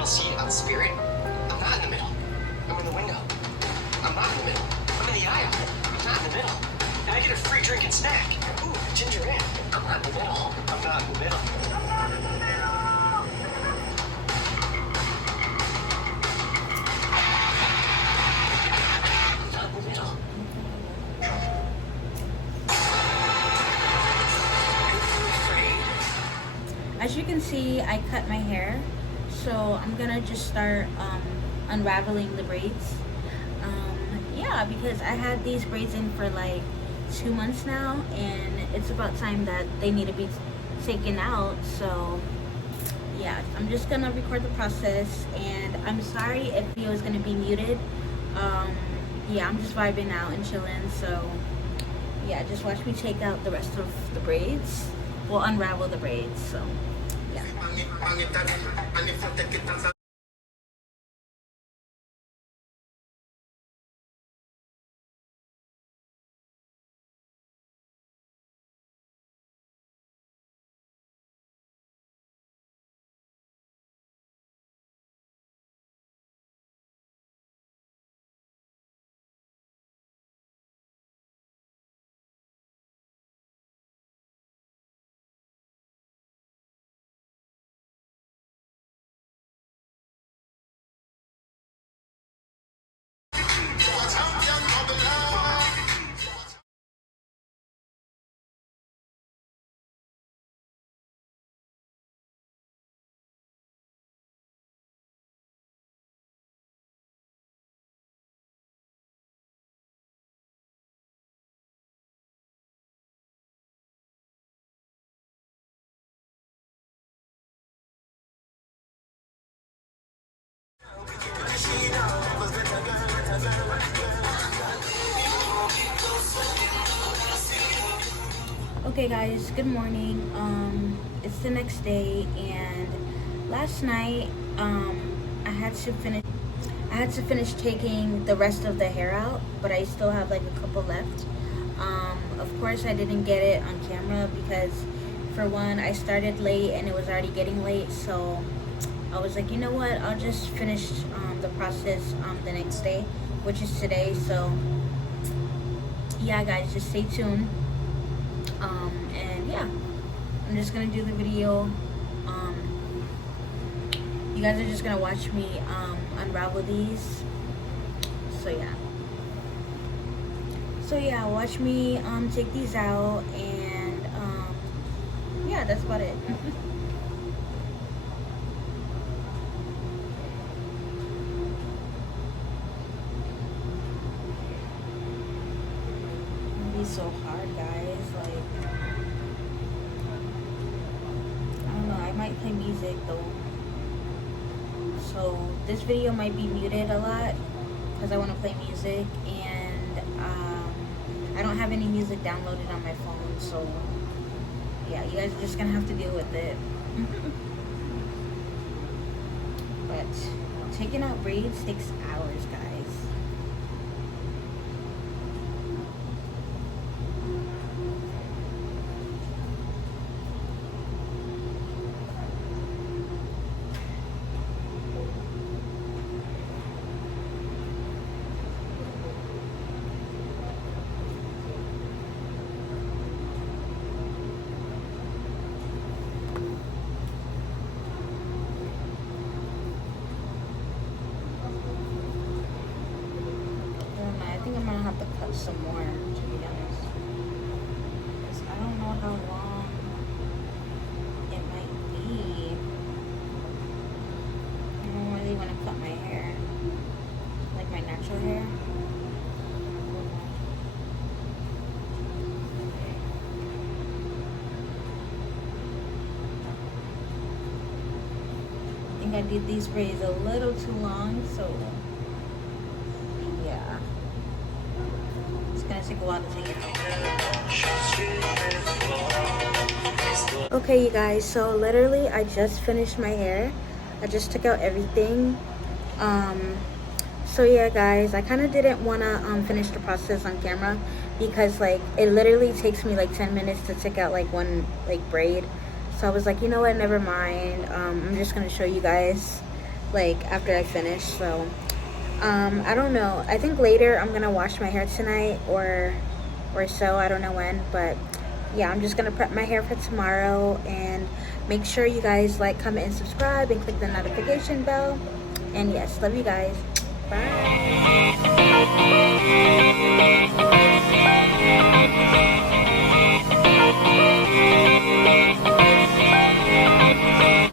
middle seat on Spirit. I'm not in the middle. I'm in the window. I'm not in the middle. I'm in the aisle. I'm not in the middle. And I get a free drink and snack. Ooh, ginger ale. I'm not in the middle. I'm not in the middle. I'm not in the middle. I'm not in the middle. As you can see, I cut my hair, so I'm gonna just start unraveling the braids. Yeah, because I had these braids in for like 2 months now, and it's about time that they need to be taken out. So yeah, I'm just gonna record the process, and I'm sorry if the video is gonna be muted. Yeah, I'm just vibing out and chilling, so yeah, just watch me take out the rest of the braids. We'll unravel the braids, so yeah. Okay guys, good morning. It's the next day, and last night I had to finish taking the rest of the hair out, but I still have like a couple left. Of course I didn't get it on camera because, for one, I started late and it was already getting late, so I was like, you know what, I'll just finish the process the next day, which is today. So yeah guys, just stay tuned. And yeah, I'm just gonna do the video. You guys are just gonna watch me unravel these. So yeah, watch me take these out, and yeah, that's about it. So hard, guys. Like, I don't know, I might play music though, so this video might be muted a lot because I want to play music, and I don't have any music downloaded on my phone, so yeah, you guys are just gonna have to deal with it. But taking out braids takes hours, guys. I'm gonna have to cut some more, to be honest, because I don't know how long it might be. I don't really want to cut my hair, like my natural hair. I think I did these braids a little too long, so yeah. Gonna take a while to take it out. Okay you guys, so literally I just finished my hair. I just took out everything. So yeah guys, I kind of didn't want to finish the process on camera because like it literally takes me like 10 minutes to take out like one like braid. So I was like, you know what, never mind. I'm just gonna show you guys like after I finish. So I don't know. I think later I'm gonna wash my hair tonight or so. I don't know when, but yeah, I'm just gonna prep my hair for tomorrow. And make sure you guys like, comment, and subscribe, and click the notification bell. And yes, love you guys. Bye.